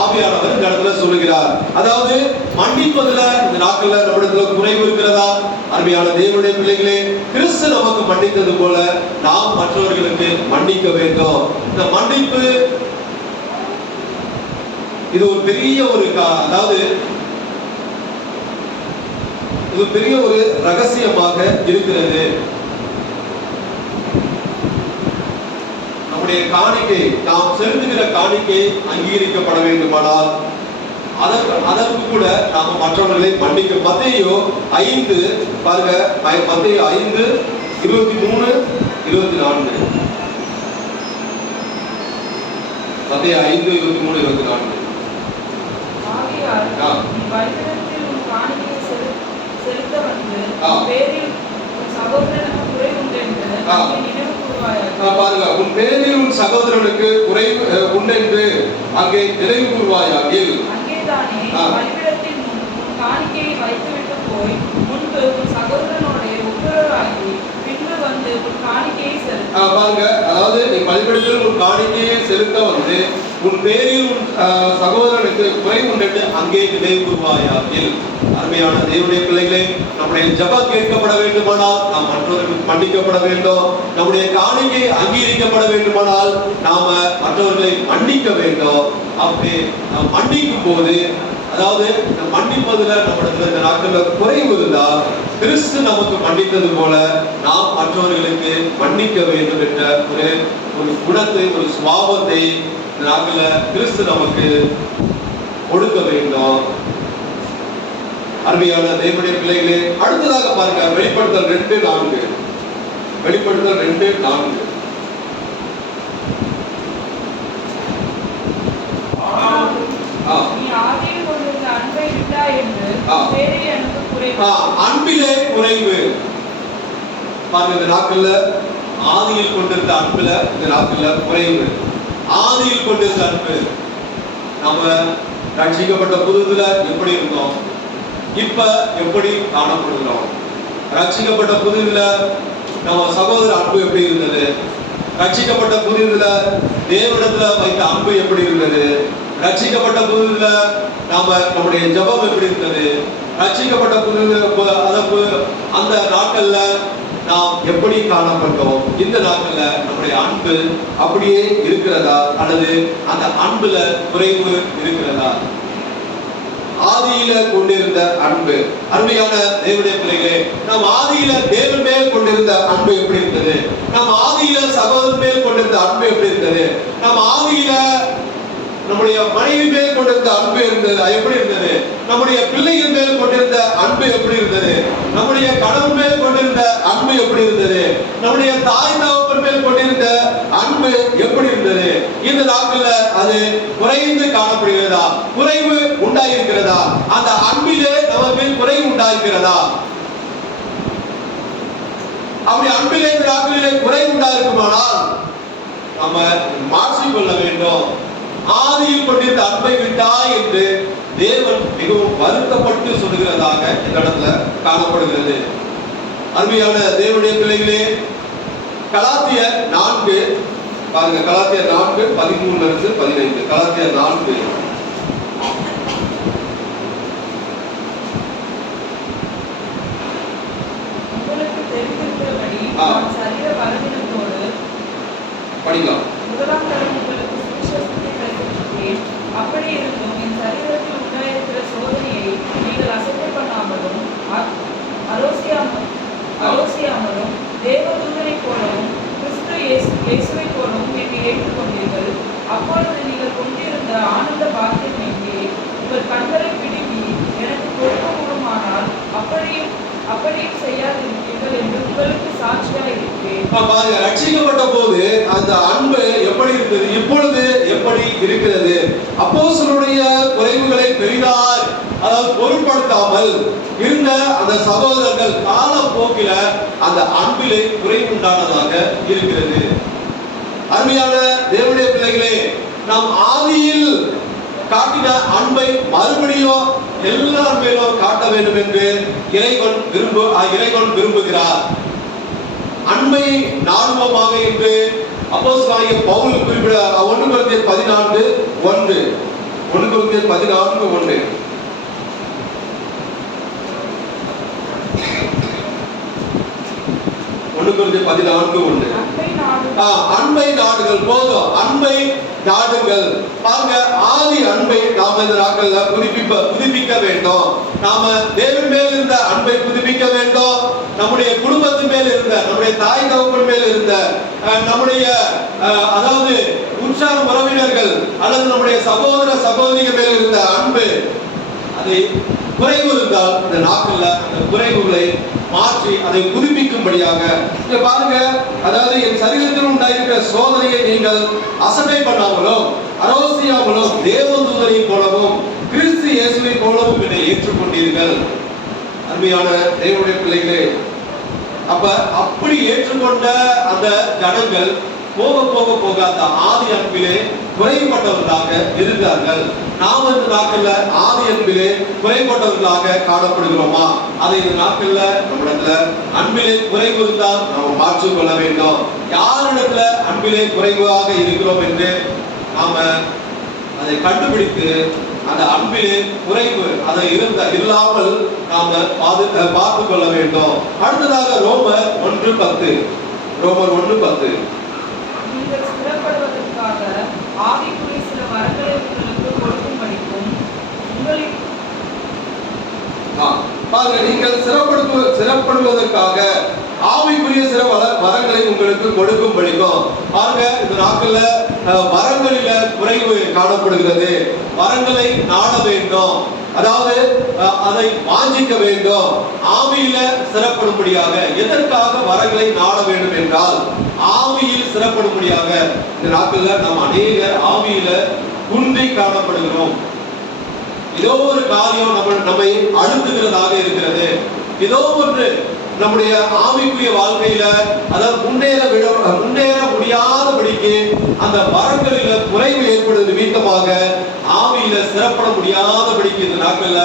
ஆவியானவர் இந்த இடத்துல சொல்லுகிறார். அதாவது மன்னிப்பதுல இந்த நாட்கள்ல நம்மிடத்துல குறைவு இருக்கிறதா? அருமையான தேவனுடைய பிள்ளைகளே, கிறிஸ்து நமக்கு மன்னித்தது போல நாம் மற்றவர்களுக்கு மன்னிக்க வேண்டும். இந்த மன்னிப்பு இது ஒரு பெரிய ஒரு அதாவது இது பெரிய ஒரு ரகசியமாக இருக்கிறது. நம்முடைய காணிக்கை, நாம் செலுத்துகிற காணிக்கை அங்கீகரிக்கப்பட வேண்டுமானால் அதற்கு கூட நாம மற்றவர்களை மன்னிக்க. மத்தேயு 5 பாருங்க, மத்தேயு 5:23, 24. மத்தேயு 5:23, 24. செலுத்த வந்து பேரில் சகோதரனுக்கு குறை உண்டென்று நினைவு கூர்வாயாக. பாருங்க, உன் பேரில் உன் சகோதரனுக்கு குறை உண்டென்று அங்கே நினைவு கூர்வாயாகில். அங்கேதானே பலிபீடத்தின் முன் உன் காணிக்கையை வைத்துவிட்டு போய் முன்பு உன் சகோதரனுடைய ஒப்புரவாகி பின்பு வந்து உன் காணிக்கையை செலுத்த. பாருங்க, அதாவது நீ பலிபீடத்தில் உன் காணிக்கையை செலுத்த வந்து உன் பேரில் உன் சகோதரனுக்கு குறை உண்டென்று அங்கே நினைவு கூர்வாயாகில். அருமையான தேவனுடைய பிள்ளைகளே, நம்முடைய ஜெபம் கேட்கப்பட வேண்டுமானால் நாம் மற்றவர்களுக்கு மன்னிக்கப்பட வேண்டும். நம்முடைய காணிக்கை அங்கீகரிக்கப்பட வேண்டுமானால் நாம மற்றவர்களை மன்னிக்க வேண்டும். அப்படி நாம் மன்னிக்கும் போது, அதாவது மன்னிப்பதுல நம்மிடத்துல இந்த நாட்கள்ல குறைவு இருந்தால் கிறிஸ்து நமக்கு மன்னித்தது போல நாம் மற்றவர்களுக்கு மன்னிக்க வேண்டும் என்ற ஒரு குணத்தை, ஒரு சுபாவத்தை இந்த நாட்கள்ல கிறிஸ்து நமக்கு கொடுக்க வேண்டும். அருமையான தேவனுடைய பிள்ளைகளே, அடுத்ததாக பாருங்க, வெளிப்படுத்தல் 2:4. வெளிப்படுத்தல் 2:4. நீ ஆதியில் கொண்டிருந்த அன்பை விட்டாய் என்று பேரில் எனக்கு குறைவு. அன்பிலே குறைவு. பாருங்க, இந்த நாட்கள்ல ஆதியில் கொண்டிருந்த அன்புல இந்த நாட்கள்ல குறைவு. ஆதியில் கொண்டிருந்த அன்பு, நம்ம ரட்சிக்கப்பட்ட புதுதுல எப்படி இருந்தோம், இப்ப எப்படி காணப்படுகிறோம்? ரட்சிக்கப்பட்ட புதிதுல நம்ம சகோதர அன்பு எப்படி இருந்தது? ரட்சிக்கப்பட்ட புதிதுல தேவனிடத்துல வைத்த அன்பு எப்படி இருந்தது? ரட்சிக்கப்பட்ட புதிதுல நாம நம்முடைய ஜெபம் எப்படி இருந்தது? ரட்சிக்கப்பட்ட புதிது அந்த நாட்கள்ல நாம் எப்படி காணப்பட்டோம்? இந்த நாட்கள்ல நம்முடைய அன்பு அப்படியே இருக்கிறதா அல்லது அந்த அன்புல குறைவு இருக்கிறதா? ஆதியில கொண்டிருந்த அன்பு, அருமையான தேவனுடைய பிள்ளைகளே, நாம் ஆதியில தேவன் மேல் கொண்டிருந்த அன்பு எப்படி இருந்தது? நாம் ஆதியில சகோதரன் மேல் கொண்டிருந்த அன்பு எப்படி இருந்தது? நாம் ஆதியில நம்முடைய மனைவி மேல் கொண்டிருந்த அன்பு இருந்தது எப்படி இருந்தது? நம்முடைய பிள்ளைகள் மேல் கொண்டிருந்த அன்பு எப்படி இருந்தது? நம்முடைய கணவன் மேல் கொண்டிருந்த அன்பு எப்படி இருந்தது? நம்முடைய தாய் தகப்பன் மேல் கொண்டிருந்த அன்பு எப்படி இருந்தது? இந்த நாட்கள்ல அது குறைந்து காணப்படுகிறதா? குறைவு உண்டாயிருக்கிறதா? அந்த அன்பிலே நம்ம மேல் குறைவு உண்டாயிருக்கிறதா? அப்படி அன்பிலே இந்த நாட்களிலே குறைவு உண்டாயிருக்குமானால் நம்ம மாற்றிக்கொள்ள வேண்டும். ஆதியில் கொண்டிருந்த அன்பை விட்டாய் என்று தேவன் மிகவும் வருத்தப்பட்டு சொல்லுகிறதாக இந்த இடத்துல காணப்படுகிறது. அருமையான தேவனுடைய பிள்ளைகளே, கலாத்தியர் 4 பாருங்க, கலாத்தியர் 4:13-15. கலாத்தியர் 4. உங்களுக்கு தெரிந்திருக்கிறபடி நான் சரீர பலவீனத்தோடு படிக்கலாம். முதலாம் தரம் உங்களுக்கு சுவிசேஷத்தை பிரசங்கித்தேன். அப்படி இருந்தும் என் சரீரத்தில் உண்டாயிருக்கிற சோதனையை நீங்கள் அசட்டை பண்ணாமலும் அலோசியாமலும் தேவதூதனை போலவும் கிறிஸ்து இயேசுவை போலவும் என்னை ஏற்றுக்கொண்டீர்கள். அப்பொழுது நீங்கள் கொண்டிருந்த ஆனந்த பாக்கியம் எங்கே? உங்கள் கண்களை பிடுங்கி எனக்கு கொடுக்க கூடுமானால் அப்படியும் செய்யாதிருப்பீர்கள் என்று உங்களுக்கு சாட்சியாக இருக்கிறேன். ரட்சிக்கப்பட்ட போது அந்த அன்பு எப்படி இருந்தது? இப்பொழுது எப்படி இருக்கிறது. அப்போஸ்தலருடைய குறைவுகளை பெரிதாய் அதாவது பொருட்படுத்தாமல் இருந்த அந்த சகோதரர்கள் காலப்போக்கில அந்த அன்பிலே குறைவுண்டானதாக இருக்கிறது. அருமையான தேவனுடைய பிள்ளைகளே, நாம் ஆதியில் காட்டின அன்பை மறுபடியும் எல்லார் மேலும் காட்ட வேண்டும் என்று இறைவன் விரும்புகிறார். அன்பை நாடுவோமாக என்று அப்போஸ்தலனாகிய பவுல் குறிப்பிட 1 கொரிந்தியர் 14:1 1 கொரிந்தியர் 14:1 1 கொரிந்தியர் 14:1 அன்பை நாடுகள் போதும். அன்பை நாடுங்கள். பாருங்க, ஆதி அன்பை நாம இந்த நாட்கள்ல புதுப்பிக்க வேண்டும். நாம தேவன் மேல் இருந்த அன்பை புதுப்பிக்க வேண்டும். நம்முடைய குடும்பத்தின் மேல் இருந்த, நம்முடைய தாய் தகப்பன் மேல் இருந்த, நம்முடைய அதாவது உற்சாக உறவினர்கள் அல்லது நம்முடைய சகோதர சகோதரிகள் மேல் இருந்த அன்பு, அதை குறைவு இருந்தால் இந்த நாட்கள்ல அந்த குறைவுகளை மாற்றி அதை புதுப்பிக்கும்படியாக இங்க பாருங்க, அதாவது என் சரீரத்தில் உண்டாயிருக்கிற சோதனையை நீங்கள் அசட்டை பண்ணாமலும் அரோசியாமலும் தேவதூதரை போலவும் கிறிஸ்து இயேசுவை போலவும் என்னை ஏற்றுக்கொண்டீர்கள். அருமையான தேவனுடைய பிள்ளைகளே, அப்ப அப்படி ஏற்றுக்கொண்ட அந்த ஜனங்கள் போக போக போக அந்த ஆதி அன்பிலே குறைபட்டவர்களாக இருந்தார்கள். நாம் இந்த நாட்கள்ல ஆதி அன்பிலே குறைபட்டவர்களாக காணப்படுகிறோமா? அதை இந்த நாட்கள்ல நம்மிடத்துல அன்பிலே குறைவு இருந்தால் நாம் மாற்றிக் கொள்ள வேண்டும். யாரிடத்துல அன்பிலே குறைவாக இருக்கிறோம் என்று நாம அதை கண்டுபிடித்து அந்த அன்பிலே குறைவு அதை இல்லாமல் நாம பார்த்து கொள்ள வேண்டும். அடுத்ததாக ரோமர் 1:10 ரோமர் 1:10 நீங்கள் ஸ்திரப்படுவதற்காக ஆவிக்குரிய சில வரங்களை உங்களுக்கு கொடுக்கும்படிக்கும் பாருங்க, நீங்கள் சிறப்படுவதற்காக ஆவிக்குரிய சில வரங்களை உங்களுக்கு கொடுக்கும்படிக்கும். பாருங்க, இந்த நாட்கள்ல வரங்களில குறைவு காணப்படுகிறது. வரங்களை நாட வேண்டும், அதாவது அதை வாஞ்சிக்க வேண்டும். ஆவியில சிறப்படும்படியாக எதற்காக வரங்களை நாட வேண்டும் என்றால் ஆவியில் சிறப்படும்படியாக. இந்த நாட்கள்ல நாம் அநேகர் ஆவியில குன்றி காணப்படுகிறோம். ஏதோ ஒரு காரியம் நம்மை அழுத்துகிறதாக இருக்கிறது. ஏதோ ஒன்று நம்முடைய ஆவிக்குரிய வாழ்க்கையில அதாவது முன்னேற முடியாதபடிக்கு அந்த வரங்களில குறைவு ஏற்படுவது நிமித்தமாக ஆவியில சிறப்பட முடியாதபடிக்கு இந்த நாட்கள்ல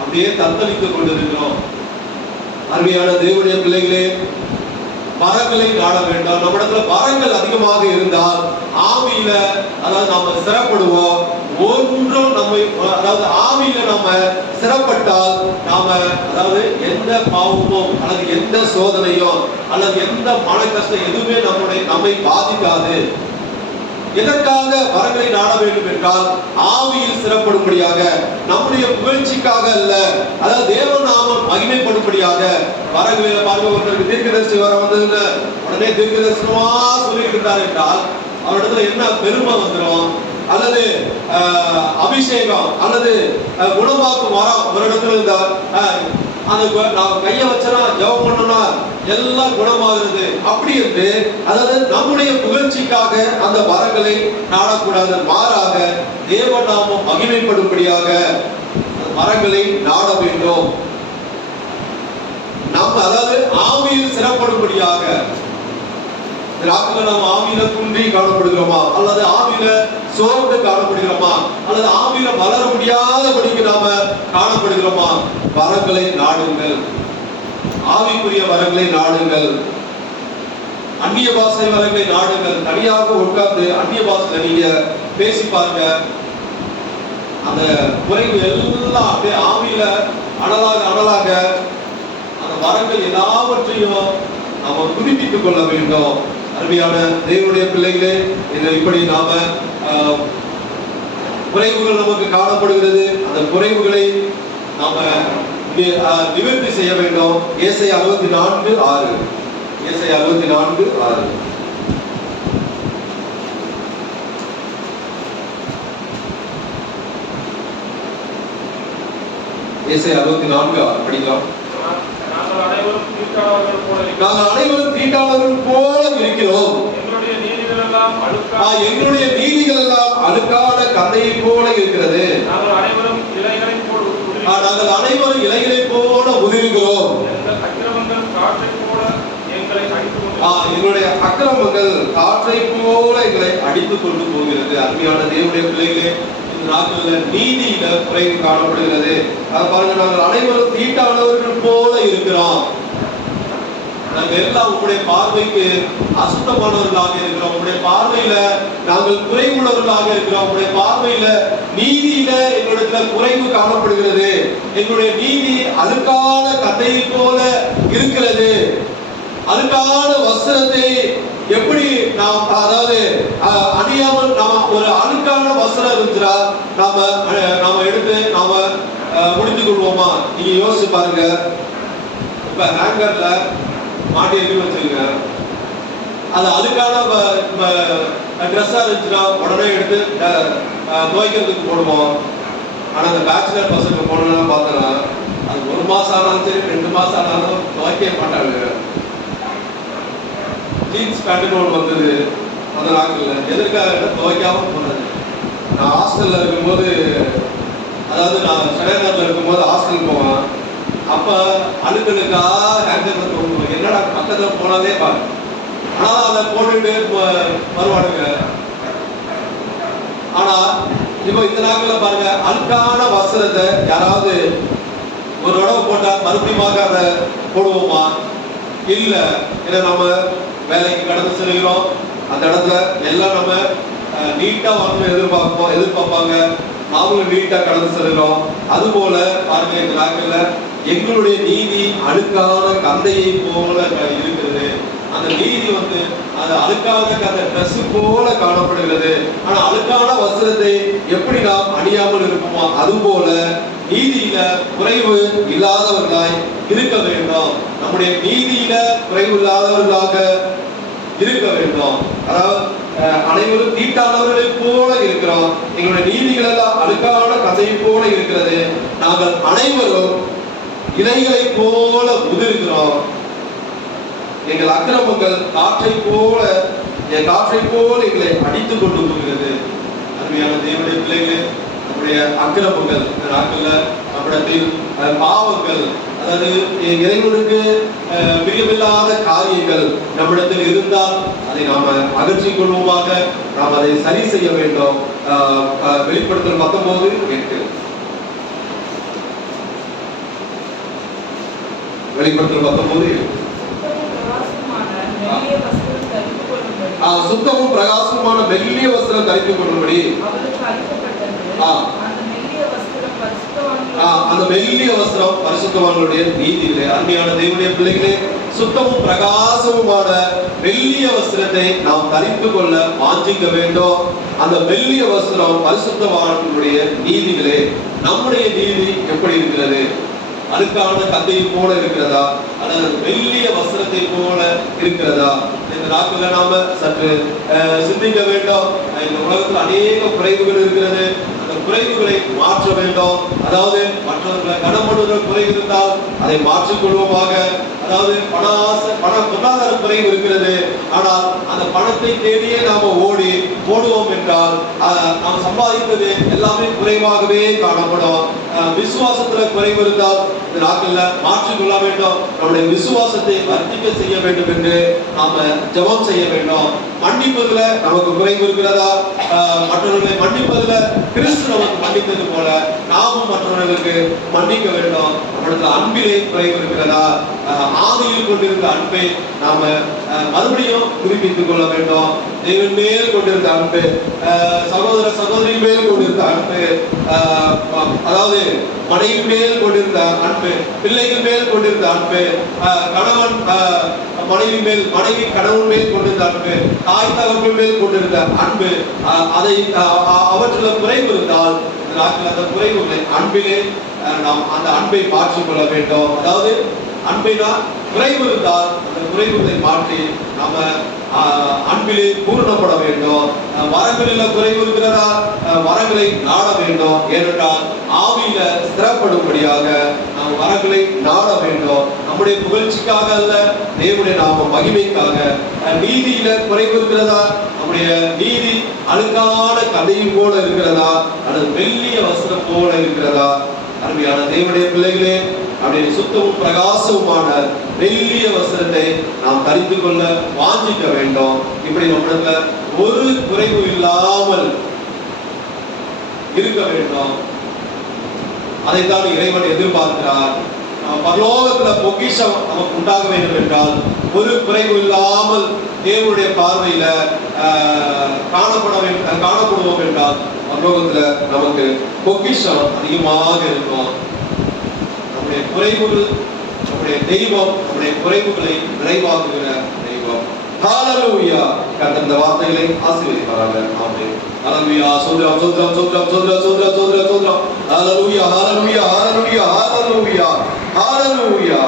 அப்படியே தத்தளித்துக் கொண்டிருக்கிறோம். அருமையான தேவனுடைய பிள்ளைகளே, வரங்களை நாட வேண்டாம். நம்மிடத்துல வரங்கள் அதிகமாக இருந்தால் ஆவியில அதாவது நாம சிறப்படுவோம். ஒன்றும் நம்மை அதாவது ஆவியில நாம சிறப்பட்டால் நாம அதாவது எந்த பாவமோ அல்லது எந்த சோதனையோ அல்லது எந்த மன கஷ்டம் எதுவுமே நம்மை பாதிக்காது. எதற்காக வரங்களை நாட வேண்டும் என்றால் ஆவியில் சிறப்படும்படியாக, நம்முடைய புகழ்ச்சிக்காக அல்ல, அதாவது தேவநாமம் மகிமைப்படும்படியாக. வரங்களில பாருங்க, ஒருத்தருக்கு தீர்க்கதரிசி வர வந்ததுன்னு உடனே தீர்க்கதரிசனமா சொல்லிட்டு இருந்தார் என்றால் அவரிடத்துல என்ன பெருமை வந்துடும், அல்லது அபிஷேகம் அல்லது குணமாக்கும் வரம் ஒரு இடத்துல இருந்தால் அந்த நான் கையை வச்சனா ஜெபம் பண்ணனா எல்லாம் குணமாகிறது அப்படி என்று, அதாவது நம்முடைய புகழ்ச்சிக்காக அந்த வரங்களை நாடக்கூடாது. மாறாக தேவநாமம் மகிமைப்படும்படியாக வரங்களை நாட வேண்டும். நம்ம அதாவது ஆவியில் சிறப்படும்படியாக. நாம் ஆவியில குன்றி காணப்படுகிறோமா அல்லது ஆவியில சோர்ந்து காணப்படுகிறோமா அல்லது ஆவியில வளர முடியாதபடிக்கு நாம காணப்படுகிறோமா? வரங்களை நாடுங்கள், ஆவிக்குரிய வரங்களை நாடுங்கள், அந்நிய பாஷை வரங்களை நாடுங்கள். தனியாக உட்கார்ந்து அந்நிய பாஷையில நீங்க பேசி பாருங்க, அந்த குறைவு எல்லாம் அப்படியே ஆவியில அனலாக அந்த வரங்கள் எல்லாவற்றையும் நாம புதுப்பித்துக் கொள்ள வேண்டும். அருமையான தேவனுடைய பிள்ளைகளே, இப்படி நாம குறைவுகள் நமக்கு காணப்படுகிறது. அந்த குறைவுகளை நாம நிவர்த்தி செய்ய வேண்டும். ஏசாயா 64:6 ஏசாயா 64:6 ஏசாயா 64:6 படிக்கலாம். நாங்கள் அனைவரும் தீட்டாளர்கள் போல இருக்கிறோம். எங்களுடைய நீதிகள் எல்லாம் அழுக்கான எங்களுடைய அக்கிரமங்கள் காற்றை போல எங்களை அடித்துக் கொண்டு போகிறது. அருமையான தேவனுடைய பிள்ளைகளே, இந்த நாட்களில் நீதியில குறைவு காணப்படுகிறது. அதை பாருங்க, நாங்கள் அனைவரும் தீட்டானவர்கள் போல இருக்கிறோம். நாங்கள் எல்லாம் உங்களுடைய பார்வைக்கு அசுத்தமானவர்களாக இருக்கிறோம். உங்களுடைய பார்வையில நாங்கள் குறைவுள்ளவர்களாக இருக்கிறோம். உங்களுடைய பார்வையில நீதியில எங்களிடத்துல குறைவு காணப்படுகிறது. எங்களுடைய நீதி அழுக்கான கதையை போல இருக்கிறது. அழுக்கான வஸ்திரத்தை எப்படி நாம், அதாவது அணியாமல், நாம ஒரு அழுக்கான வஸ்திரம் இருந்துச்சா நாம எடுத்து நாம முடித்துக் கொள்வோமா? நீங்க யோசிச்சு பாருங்க. இப்ப ஹேங்கர்ல மாட்டி எழுதி வச்சிருங்க, அது அதுக்கான ட்ரெஸ்ஸா இருந்துச்சுன்னா உடனே எடுத்து துவைக்கிறதுக்கு போடுவோம். ஆனா அந்த பேச்சுலர் பசங்க போனோம்னா பார்த்தோன்னா அது 1 மாசம் ஆனாலும் சரி 2 மாசம் ஆனாலும் துவைக்கவே மாட்டாங்க. ஜீன்ஸ் பேண்ட்னு ஒன்று வந்தது அந்த நாட்களில், எதற்காக துவைக்காம போனது. நான் ஹாஸ்டல்ல இருக்கும்போது, அதாவது நான் சென்னையில் இருக்கும்போது ஹாஸ்டல் போவேன். அப்ப அழுக்கலுக்கா ஹேங்கர்ல போடுவோம். என்னடா பக்கத்துல போனாலே பாரு, ஆனா அதை போட்டுட்டு வருவானுங்க. ஆனா இப்போ இந்த நாட்கள்ல பாருங்க, அழுக்கான வஸ்திரத்தை யாராவது ஒரு தடவை போட்டா மறுபடியும் அதை போடுவோமா? இல்ல. ஏன்னா நம்ம வேலைக்கு கடந்து செல்கிறோம், அந்த இடத்துல எல்லாம் நம்ம நீட்டா வரணும் எதிர்பார்ப்பாங்க. நாமளும் நீட்டா கடந்து செல்கிறோம். அது போல பாருங்க, இந்த நாட்கள்ல எங்களுடைய நீதி அழுக்கான கந்தையை போல இருக்கிறது. அந்த நீதி அது அழுக்கான கந்தை ட்ரெஸ் போல காணப்படுகிறது. ஆனா அழுக்கான வஸ்திரத்தை எப்படி நாம் அணியாமல் இருப்போமோ அது போல நீதியில குறைவு இல்லாதவர்களாய் இருக்க வேண்டும். நம்முடைய நீதியில குறைவு இல்லாதவர்களாக இருக்க வேண்டும். அதாவது அனைவரும் தீட்டானவர்களை போல இருக்கிறோம். எங்களுடைய நீதிகள் எல்லாம் அழுக்கான கதையை போல இருக்கிறது. நாங்கள் அனைவரும் இலைகளை போல உதிர்கிறோம். எங்கள் அக்கிரமங்கள் காற்றை போல எங்களை அடித்துக் கொண்டு போகிறது. அருமையான தேவனுடைய பிள்ளைகளே, நம்முடைய அக்கிரமங்கள் இந்த நாட்கள்ல நம்மிடத்தில் பாவங்கள், அதாவது இறைவனுக்கு பிரியமில்லாத காரியங்கள் நம்மிடத்தில் இருந்தால் அதை நாம அகற்றிக் கொள்வோமாக. நாம் அதை சரி செய்ய வேண்டும். வெளிப்படுத்தல் 19:8. வெளிப்படுத்தல் 19:8. சுத்தமும் பிரகாசமான மெல்லிய வஸ்திரம் தரித்துக் கொள்ளும்படி அந்த மெல்லிய வஸ்திரம் பரிசுத்தவான்களுடைய நீதிகளே. அருமையான தேவனுடைய பிள்ளைகளே, சுத்தமும் பிரகாசமுமான மெல்லிய வஸ்திரத்தை நாம் தரித்துக் கொள்ள வாஞ்சிக்க வேண்டும். அந்த மெல்லிய வஸ்திரம் பரிசுத்தவான்களுடைய நீதிகளே. நம்முடைய நீதி எப்படி இருக்கிறது? அழுக்கான கந்தையை போல இருக்கிறதா, அல்லது மெல்லிய வஸ்திரத்தை போல இருக்கிறதா? இந்த நாட்களில் நாம சற்று சிந்திக்க வேண்டும். இந்த உலகத்தில் அநேக குறைவுகள் இருக்கிறது. அந்த குறைவுகளை மாற்ற வேண்டும். அதாவது மற்றவர்களை கனப்படுகிற குறைவு இருந்தால் அதை மாற்றிக்கொள்வோமாக. அதாவது பொருளாதார குறைவு இருக்கிறது, ஆனால் அந்த பணத்தை தேடியே நாம ஓடுவோம் என்றால் நாம் சம்பாதித்தது எல்லாமே குறைவாகவே காணப்படும். விசுவாசத்துல குறைவு இருந்தால் இந்த நாட்கள்ல மாற்றிக்கொள்ள வேண்டும். நம்முடைய விசுவாசத்தை வர்த்திக்க செய்ய வேண்டும் என்று நாம ஜெபம் செய்ய வேண்டும். மன்னிப்பதுல நமக்கு குறைவு இருக்கிறதா? மற்றவர்களை மன்னிப்பதுல கிறிஸ்து நமக்கு மன்னித்தது போல நாமும் மற்றவர்களுக்கு மன்னிக்க வேண்டும். நம்மளுக்கு அன்பிலே குறைவு இருக்கிறதா? ஆதியில் கொண்டிருந்த அன்பை நாம மறுபடியும் புதுப்பித்துக் கொள்ள வேண்டும். தேவன் மேல் கொண்டிருந்த அன்பு, சகோதர சகோதரி மேல் கொண்டிருந்த அன்பு, அதாவது மனைவி மேல் கொண்டிருந்த அன்பு, பிள்ளைகள் மேல் கொண்டிருந்த அன்பு, கணவன் மனைவி மேல், மனைவி கணவன் மேல் கொண்டிருந்த அன்பு, தாய் தகவல் மேல் கொண்டிருந்த அன்பு, அதை அவற்றில் குறைவு இருந்தால் இந்த நாட்கள் அந்த குறைவுகளை அன்பிலே நாம் அந்த அன்பை மாற்றிக்கொள்ள வேண்டும். அதாவது அன்பினா குறைவு இருந்தால் அந்த குறைவுகளை மாற்றி நாம அன்பிலே பூர்ணப்பட வேண்டும். வரங்களில் குறைவு இருக்கிறதா? வரங்களை நாட வேண்டும். ஏனென்றால் ஆவியில ஸ்திரப்படும்படியாக நாம் வரங்களை நாட வேண்டும். நம்முடைய புகழ்ச்சிக்காக அல்ல, தேவனுடைய நாம மகிமைக்காக. நீதியில குறைவு இருக்கிறதா? நம்முடைய நீதி அழுக்கான கதையும் போல இருக்கிறதா, அல்லது மெல்லிய வஸ்திரம் போல இருக்கிறதா? அருமையான தேவனுடைய பிள்ளைகளே, அப்படின்னு சுத்தமும் பிரகாசமுமான வெள்ளிய வஸ்திரத்தை நாம் தரித்து கொள்ள வாஞ்சிக்க வேண்டும். இப்படி நம்மிடத்துல ஒரு குறைவு இல்லாமல் இருக்க வேண்டும். அதைத்தான் இறைவன் எதிர்பார்க்கிறார். பரலோகத்துல பொக்கிஷம் நமக்கு உண்டாக வேண்டும் என்றால் ஒரு குறைவு இல்லாமல் தேவனுடைய பார்வையில காணப்படுவோம் என்றால் பரலோகத்துல நமக்கு பொக்கிஷம் அதிகமாக இருக்கும். நம்முடைய குறைவுகள், நம்முடைய தெய்வம் நம்முடைய குறைவுகளை நிறைவாக்குகிற தெய்வம். ஹalleluya. கர்த்தர் இந்த வார்த்தைகளை ஆசீர்வதிப்பாராக. ஆமென். ஹalleluya. சோத்ரம் சோத்ரம் சோத்ரம் சோத்ரம் சோத்ரம் சோத்ரம் சோத்ரம். ஹalleluya ஹalleluya ஹalleluya ஹalleluya ஹalleluya.